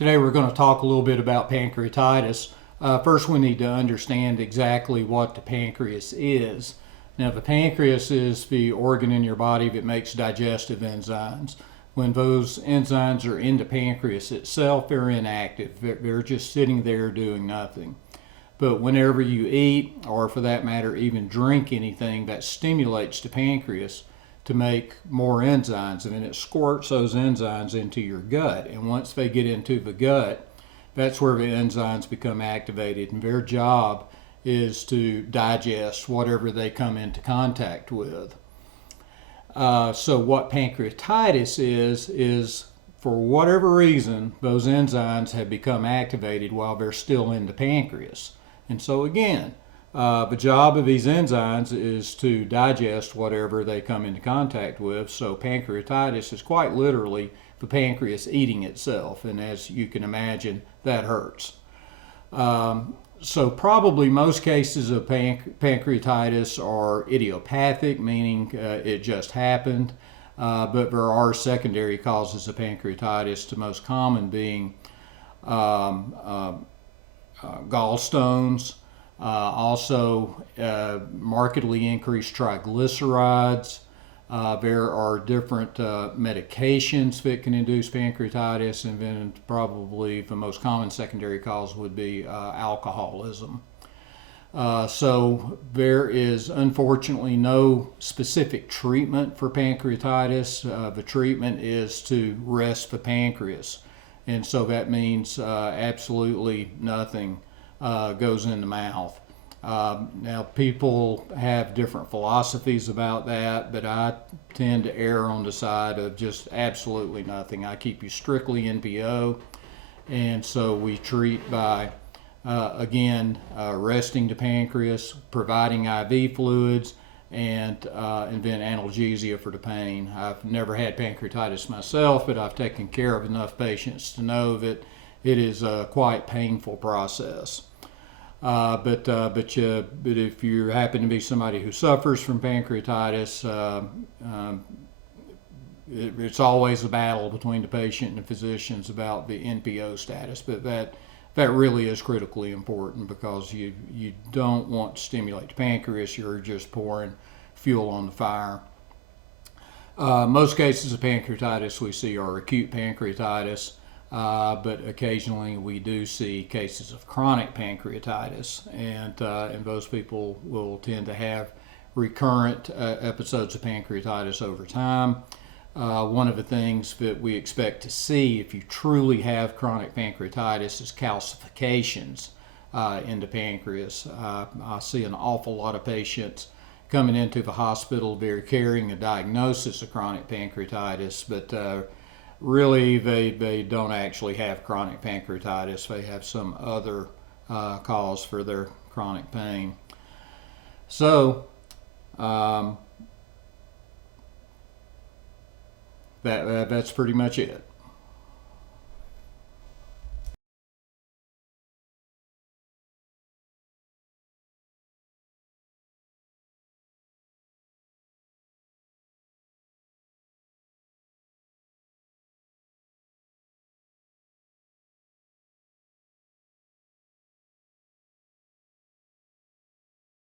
Today we're going to talk a little bit about pancreatitis. First, we need to understand exactly what the pancreas is. Now, the pancreas is the organ in your body that makes digestive enzymes. When those enzymes are in the pancreas itself, they're inactive. They're just sitting there doing nothing. But whenever you eat, or for that matter, even drink anything that stimulates the pancreas to make more enzymes, and then it squirts those enzymes into your gut. And once they get into the gut, that's where the enzymes become activated, and their job is to digest whatever they come into contact with. So what pancreatitis is for whatever reason, those enzymes have become activated while they're still in the pancreas. And so again, the job of these enzymes is to digest whatever they come into contact with. So pancreatitis is quite literally the pancreas eating itself. And as you can imagine, that hurts. So probably most cases of pancreatitis are idiopathic, meaning it just happened. But there are secondary causes of pancreatitis, the most common being gallstones, also markedly increased triglycerides. There are different medications that can induce pancreatitis, and then probably the most common secondary cause would be alcoholism. So there is unfortunately no specific treatment for pancreatitis. The treatment is to rest the pancreas, and so that means absolutely nothing goes in the mouth. Now, people have different philosophies about that, but I tend to err on the side of just absolutely nothing. I keep you strictly NPO, and so we treat by, resting the pancreas, providing IV fluids, and then analgesia for the pain. I've never had pancreatitis myself, but I've taken care of enough patients to know that it is a quite painful process. But if you happen to be somebody who suffers from pancreatitis, it's always a battle between the patient and the physicians about the NPO status. But that really is critically important, because you don't want to stimulate the pancreas. You're just pouring fuel on the fire. Most cases of pancreatitis we see are acute pancreatitis. But occasionally we do see cases of chronic pancreatitis, and those people will tend to have recurrent episodes of pancreatitis over time. One of the things that we expect to see if you truly have chronic pancreatitis is calcifications in the pancreas. I see an awful lot of patients coming into the hospital. They're carrying a diagnosis of chronic pancreatitis, but really, they don't actually have chronic pancreatitis. They have some other cause for their chronic pain. So that's pretty much it.